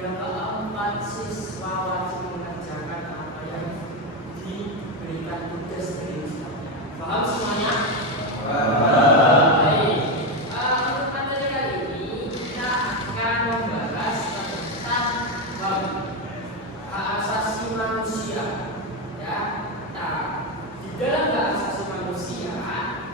Yang keempat, siswa wajib mengerjakan apa yang diberikan tugas dari ustaznya. Paham semuanya? Baik. Untuk materi kali ini kita akan membahas tentang hak asasi manusia. Ya. Nah, di dalam hak asasi manusia,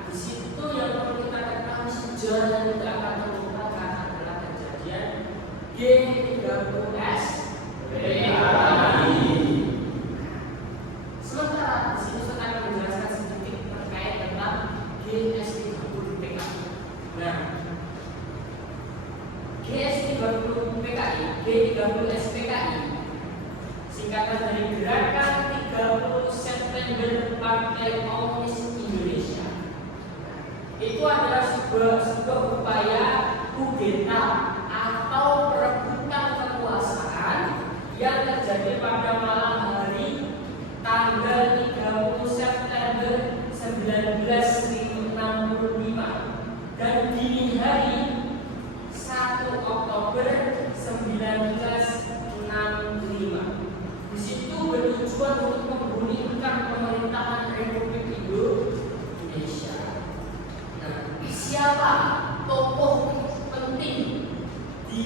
di situ yang perlu kita ketahui sejarah yang tidak akan terlupakan adalah kejadian G30S PKI. Sementara di sini saya akan menjelaskan sedikit terkait tentang GS30 PKI. Nah, GS30 PKI, G30S PKI singkatan dari Gerakan 30 September Partai Komunis Indonesia. Itu adalah sebuah upaya kudeta atau perebutan kekuasaan yang terjadi pada malam hari tanggal 30 September 1965 dan dini hari 1 Oktober 1965. Di situ bertujuan untuk membunuhkan pemerintahan Republik Indonesia. Nah, siapa tokoh penting di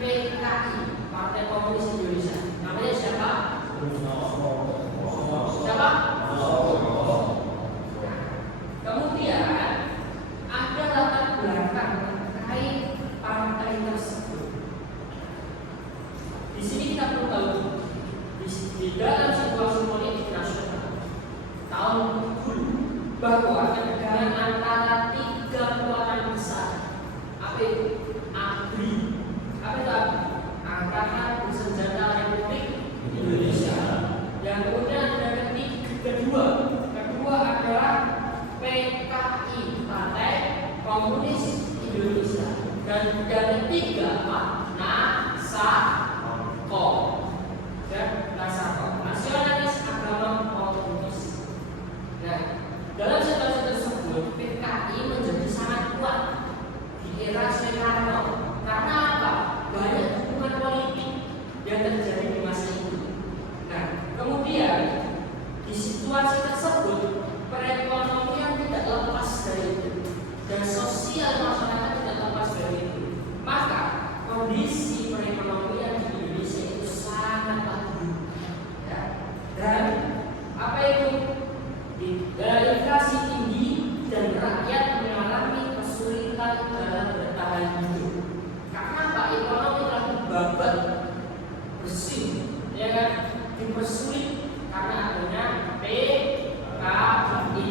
PKI, Partai Komunis Indonesia? Namanya siapa? Siapa? Kemudian ada latar belakang terkait partai tersebut. Di sini kita perlu tahu di dalam situasi politik nasional tahun dulu bahwa ketegangan antara tiga kekuatan besar, apa itu? ABRI, apa itu ABRI? Angkatan Bersenjata Republik Indonesia. Yang kemudian ada kedua adalah PKI, Partai Komunis Indonesia. Dan yang ketiga apa? NASAKO. Dan NASAKO, Nasionalis Agama Komunis. Nah, dalam situasi tersebut PKI menjadi sangat kuat di era Soekarno. Karena apa? Banyak dukungan politik yang terjadi di masa itu. Nah, kemudian di situasi tersebut perekonomian tidak lepas dari itu dan sosial masyarakat tidak lepas dari itu. Maka kondisi perekonomian di Indonesia itu sangat bagus, ya. Dan apa itu? Inflasi tinggi dan rakyat mengalami kesulitan dalam bertahan hidup. Karena apa? Ekonomi telah babat bersih, ya kan? Dipersulit karena adanya PKI.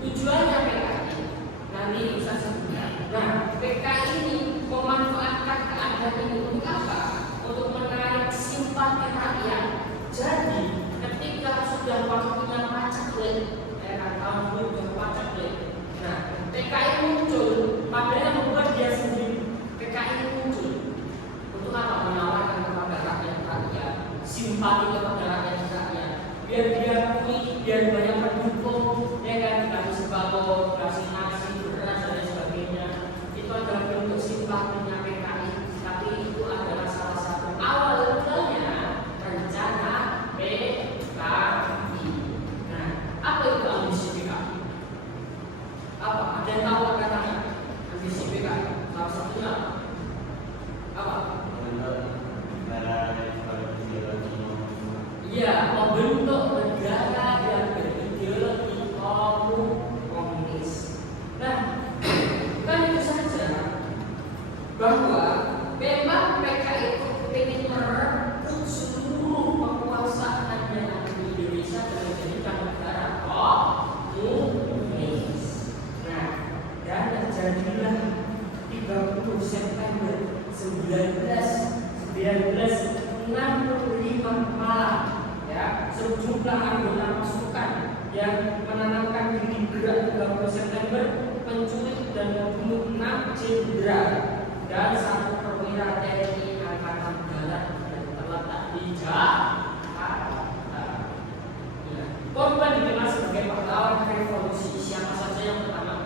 Tujuannya PKI nanti bisa sebutkan. Nah, PKI ini memanfaatkan keadaan ini untuk apa? Untuk menarik simpati rakyat. Jadi, ketika sudah waktunya paceklik, ya kan, tahun dulu paceklik. Nah, PKI muncul, padahal yang membuat dia sendiri. PKI muncul untuk apa? Menawarkan kepada rakyat simpati kepada rakyat, biar dia akui, biar banyak pendukung, ya kan, dikasih sembako, dikasih nasi, beras dan sebagainya. Itu adalah bentuk simpatinya PKI. Tapi itu adalah salah satu awal mulanya rencana PKI. Nah, apa itu ambisi PKI? Apa? Ada yang tahu katanya? Ambisi PKI. Salah satunya apa? Iya, membentuk negara yang berideologi komunis. Nah, bukan itu saja, bahwa memang PKI itu ingin merebut seluruh kekuasaan yang ada di Indonesia dan menjadikan negara komunis. Nah, dan terjadilah 30 September 1965 malam, ya, sejumlah anggota pasukan yang menanamkan diri gerak 30 September menculik dan membunuh 6 jenderal dan 1 perwira TNI Angkatan Darat yang terletak di Jakarta. Ya. Korban dikenal sebagai pahlawan revolusi. Siapa saja yang pertama?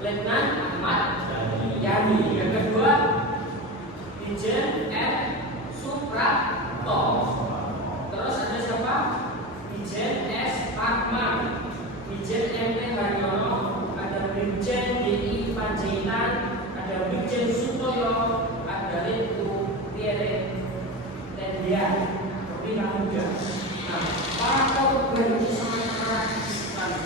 Letnan Ahmad Yani. Yang kedua, Irjen M. ada Ritu, Pierre, dan dia tapi muda. Nah, para korban itu sangat tragis sekali.